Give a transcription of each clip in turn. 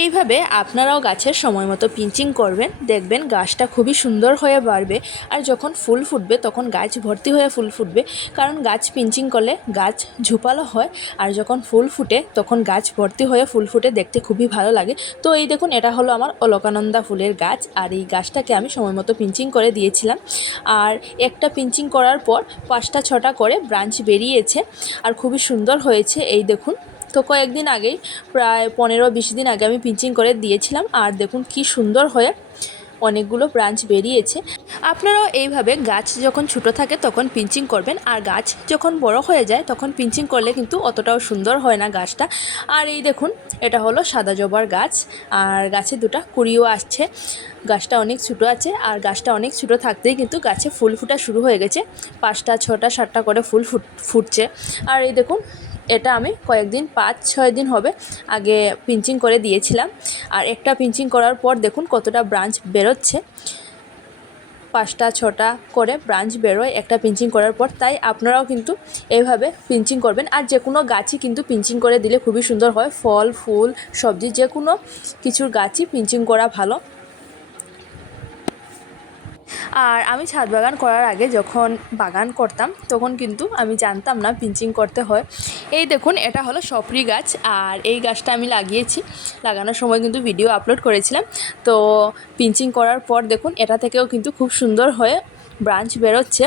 এইভাবে আপনারাও গাছের সময় মতো পিঞ্চিং করবেন, দেখবেন গাছটা খুবই সুন্দর হয়ে বাড়বে আর যখন ফুল ফুটবে তখন গাছ ভর্তি হয়ে ফুল ফুটবে। কারণ গাছ পিঞ্চিং করলে গাছ ঝুপালো হয় আর যখন ফুল ফুটে তখন গাছ ভর্তি হয়ে ফুল ফুটে দেখতে খুবই ভালো লাগে। তো এই দেখুন, এটা হলো আমার অলকানন্দা ফুলের গাছ আর এই গাছটাকে আমি সময় মতো পিঞ্চিং করে দিয়েছিলাম। আর একটা পিঞ্চিং করার পর পাঁচটা ছটা করে ব্রাঞ্চ বেরিয়েছে আর খুবই সুন্দর হয়েছে। এই দেখুন তো কয়েকদিন আগেই, প্রায় পনেরো বিশ দিন আগে আমি পিঞ্চিং করে দিয়েছিলাম। আর দেখুন কি সুন্দর হয়ে অনেকগুলো ব্রাঞ্চ বেরিয়েছে। আপনারাও এইভাবে গাছ যখন ছোটো থাকে তখন পিঞ্চিং করবেন। আর গাছ যখন বড় হয়ে যায় তখন পিঞ্চিং করলে কিন্তু অতটাও সুন্দর হয় না গাছটা। আর এই দেখুন, এটা হলো সাদা জবার গাছ। আর গাছে দুটা কুড়িও আসছে। গাছটা অনেক ছোটো আছে। আর গাছটা অনেক ছোটো থাকতেই কিন্তু গাছে ফুল ফুটা শুরু হয়ে গেছে। পাঁচটা, ছটা, সাতটা করে ফুল ফুট, ফুটছে। আর এই দেখুন এটা আমি কয়েকদিন, পাঁচ, ছয় দিন হবে আগে পিঞ্চিং করে দিয়েছিলাম। আর একটা পিঞ্চিং করার পর দেখুন কতটা ব্রাঞ্চ বেরোচ্ছে। পাঁচটা, ছটা করে ব্রাঞ্চ বেরোয় একটা পিঞ্চিং করার পর। তাই আপনারাও কিন্তু এইভাবে পিঞ্চিং করবেন। আর যে কোনো গাছই কিন্তু পিঞ্চিং করে দিলে খুবই সুন্দর হয়। ফল, ফুল, সবজি যে কোনো কিছুর গাছই পিঞ্চিং করা ভালো। আর আমি ছাদ বাগান করার আগে যখন বাগান করতাম, তখন কিন্তু আমি জানতাম না পিঞ্চিং করতে হয়। এই দেখুন, এটা হলো সপরি গাছ, আর এই গাছটা আমি লাগিয়েছি। লাগানোর সময় কিন্তু ভিডিও আপলোড করেছিলাম। তো পিঞ্চিং করার পর দেখুন, এটা থেকেও কিন্তু খুব সুন্দর হয়ে ব্রাঞ্চ বেরোচ্ছে।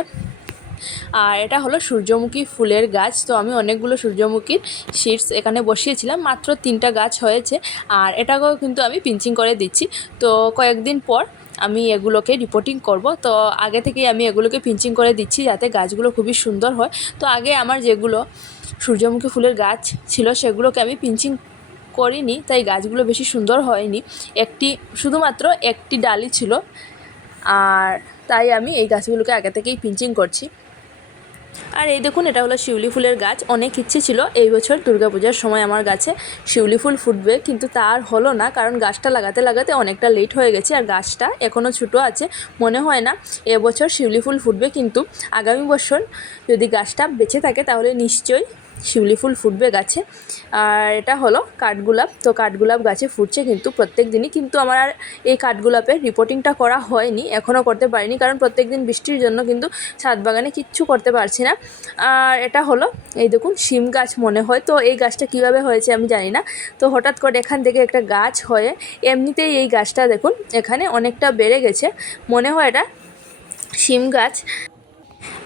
আর এটা হলো সূর্যমুখী ফুলের গাছ। তো আমি অনেকগুলো সূর্যমুখীর শিটস এখানে বসিয়েছিলাম, মাত্র তিনটা গাছ হয়েছে। আর এটাকেও কিন্তু আমি পিঞ্চিং করে দিচ্ছি। তো কয়েকদিন পর আমি এগুলোকে রিপোর্টিং করব। তো আগে থেকেই আমি এগুলোকে পিঞ্চিং করে দিচ্ছি যাতে গাছগুলো খুবই সুন্দর হয়। তো আগে আমার যেগুলো সূর্যমুখী ফুলের গাছ ছিল সেগুলোকে আমি পিঞ্চিং করিনি, তাই গাছগুলো বেশি সুন্দর হয়নি। একটি, শুধুমাত্র একটি ডালি ছিল। আর তাই আমি এই গাছগুলোকে আগে থেকেই পিঞ্চিং করছি। আর এই দেখুন, এটা হলো শিউলি ফুলের গাছ। অনেক ইচ্ছে ছিল এই বছর দুর্গাপূজার সময় আমার গাছে শিউলি ফুল ফুটবে, কিন্তু তার হলো না, কারণ গাছটা লাগাতে লাগাতে অনেকটা লেট হয়ে গেছে আর গাছটা এখনও ছোটো আছে। মনে হয় না এবছর শিউলি ফুল ফুটবে, কিন্তু আগামী বছর যদি গাছটা বেঁচে থাকে, তাহলে নিশ্চয়ই শিউলি ফুল ফুটবে গাছে। আর এটা হলো কাঠগোলাপ তো কাঠগোলাপ গাছে ফুটছে কিন্তু প্রত্যেক দিনই। কিন্তু আমার আর এই কাঠগোলাপের রিপোর্টিংটা করা হয়নি এখনও করতে পারিনি। কারণ প্রত্যেক দিন বৃষ্টির জন্য কিন্তু ছাদ বাগানে কিচ্ছু করতে পারছি না। আর এটা হলো, এই দেখুন, শিম গাছ মনে হয়। তো এই গাছটা কীভাবে হয়েছে আমি জানি না। তো হঠাৎ করে এখান থেকে একটা গাছ হয়ে, এমনিতেই এই গাছটা দেখুন, এখানে অনেকটা বেড়ে গেছে। মনে হয় এটা শিম গাছ।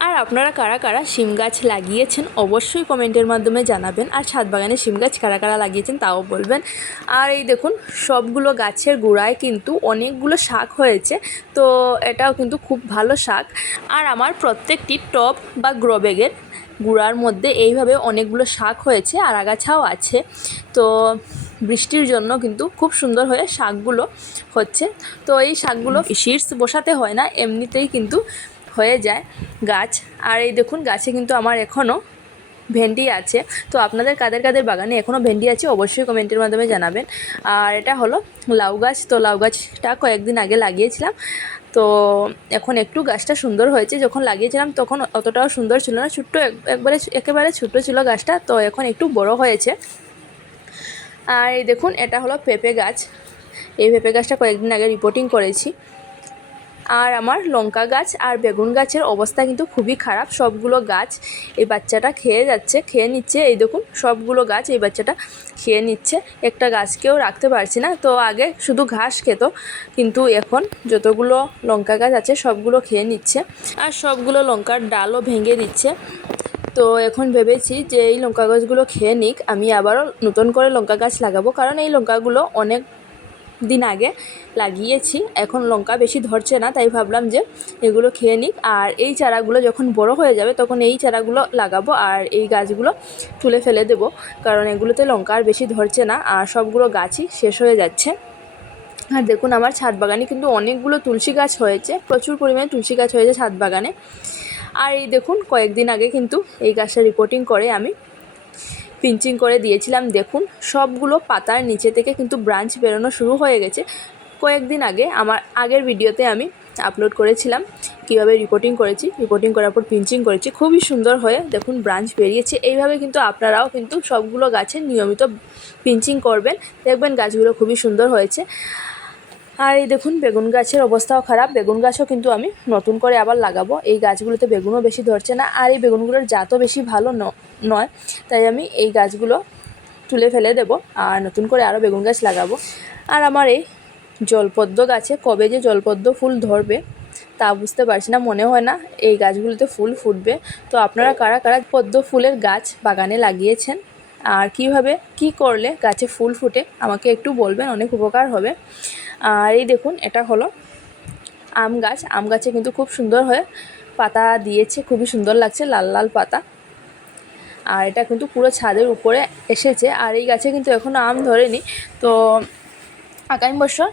আর আপনারা কারা কারা শিম গাছ লাগিয়েছেন অবশ্যই কমেন্টের মাধ্যমে জানাবেন। আর ছাদ বাগানে শিম গাছ কারা কারা লাগিয়েছেন তাও বলবেন। আর এই দেখুন, সবগুলো গাছের গোড়ায় কিন্তু অনেকগুলো শাক হয়েছে। তো এটাও কিন্তু খুব ভালো শাক। আর আমার প্রত্যেকটি টব বা গ্রোবেগের গুঁড়ার মধ্যে এইভাবে অনেকগুলো শাক হয়েছে আর আগাছাও আছে। তো বৃষ্টির জন্য কিন্তু খুব সুন্দর হয়ে শাকগুলো হচ্ছে। তো এই শাকগুলো শীটস বসাতে হয় না, এমনিতেই কিন্তু হয়ে যায় গাছ। আর এই দেখুন, গাছে কিন্তু আমার এখনও ভেন্ডি আছে। তো আপনাদের কাদের কাদের বাগানে এখনও ভেন্ডি আছে অবশ্যই কমেন্টের মাধ্যমে জানাবেন। আর এটা হলো লাউ গাছ। তো লাউ গাছটা কয়েকদিন আগে লাগিয়েছিলাম। তো এখন একটু গাছটা সুন্দর হয়েছে। যখন লাগিয়েছিলাম তখন অতটাও সুন্দর ছিল না। ছোট্ট এক- একবারে, একেবারে ছোট্ট ছিল গাছটা। তো এখন একটু বড় হয়েছে। আর দেখুন, এটা হলো পেঁপে গাছ। এই পেঁপে গাছটা কয়েকদিন আগে রিপোর্টিং করেছি। আর আমার লঙ্কা গাছ আর বেগুন গাছের অবস্থা কিন্তু খুবই খারাপ। সবগুলো গাছ এই বাচ্চাটা খেয়ে যাচ্ছে, খেয়ে নিচ্ছে। এই দেখুন, সবগুলো গাছ এই বাচ্চাটা খেয়ে নিচ্ছে। একটা গাছকেও রাখতে পারছি না। তো আগে শুধু ঘাস খেত, কিন্তু এখন যতগুলো লঙ্কা গাছ আছে, সবগুলো খেয়ে নিচ্ছে। আর সবগুলো লঙ্কার ডালও ভেঙে দিচ্ছে। তো এখন ভেবেছি যে এই লঙ্কা গাছগুলো খেয়ে নিক। আমি আবারও নতুন করে লঙ্কা গাছ লাগাবো, কারণ এই লঙ্কাগুলো অনেক দিন আগে লাগিয়েছি। এখন লঙ্কা বেশি ধরছে না, তাই ভাবলাম যে এগুলো খেয়ে নিক। আর এই চারাগুলো যখন বড় হয়ে যাবে তখন এই চারাগুলো লাগাবো আর এই গাছগুলো তুলে ফেলে দেবো। কারণ এগুলোতে লঙ্কা আর বেশি ধরছে না আর সবগুলো গাছই শেষ হয়ে যাচ্ছে। আর দেখুন আমার ছাদ বাগানে কিন্তু অনেকগুলো তুলসী গাছ হয়েছে, প্রচুর পরিমাণে তুলসী গাছ হয়েছে ছাদ বাগানে। আর এই দেখুন, কয়েকদিন আগে কিন্তু এই গাছটা রিপোর্টিং করে আমি। পিঞ্চিং করে দিয়েছিলাম। দেখুন, সবগুলো পাতার নিচে থেকে কিন্তু ব্রাঞ্চ বেরোনো শুরু হয়ে গেছে। কয়েকদিন আগে আমার আগের ভিডিওতে আমি আপলোড করেছিলাম কীভাবে রিপোর্টিং করেছি। রিপোর্টিং করার পর পিঞ্চিং করেছি। খুবই সুন্দর হয়ে দেখুন ব্রাঞ্চ বেরিয়েছে। এইভাবে কিন্তু আপনারাও কিন্তু সবগুলো গাছে নিয়মিত পিঞ্চিং করবেন। দেখবেন গাছগুলো খুবই সুন্দর হয়েছে। আর এই দেখুন, বেগুন গাছের অবস্থাও খারাপ। বেগুন গাছও কিন্তু আমি নতুন করে আবার লাগাবো। এই গাছগুলোতে বেগুনও বেশি ধরছে না, আর এই বেগুনগুলোর জাতও বেশি ভালো নয়। তাই আমি এই গাছগুলো তুলে ফেলে দেবো আর নতুন করে আরও বেগুন গাছ লাগাবো। আর আমার এই জলপদ্ম গাছে কবে যে জলপদ্ম ফুল ধরবে, তা বুঝতে পারছি না, মনে হয় না। এই গাছগুলোতে ফুল ফুটবে। তো আপনারা কারা কারা পদ্ম ফুলের গাছ বাগানে লাগিয়েছেন? আর কীভাবে কি করলে গাছে ফুল ফুটে আমাকে একটু বলবেন, অনেক উপকার হবে। আর এই দেখুন, এটা হলো আম গাছ। আম গাছে কিন্তু খুব সুন্দর হয়ে পাতা দিয়েছে, খুবই সুন্দর লাগছে, লাল লাল পাতা। আর এটা কিন্তু পুরো ছাদের উপরে এসেছে। আর এই গাছে কিন্তু এখনও আম ধরেনি। তো আগামী বছর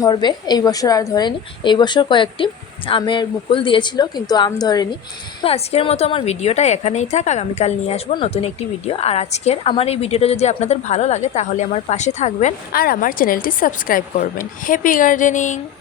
ধরবে, এই বছর আর ধরেনি। এই বছর কয়েকটি আমের মুকুল দিয়েছিল, কিন্তু আম ধরেনি। তো আজকের মতো আমার ভিডিওটা এখানেই থাক। আগামীকাল নিয়ে আসব নতুন একটি ভিডিও। আর আজকের আমার এই ভিডিওটা যদি আপনাদের ভালো লাগে, তাহলে আমার পাশে থাকবেন। আর আমার চ্যানেলটি সাবস্ক্রাইব করবেন। Happy gardening!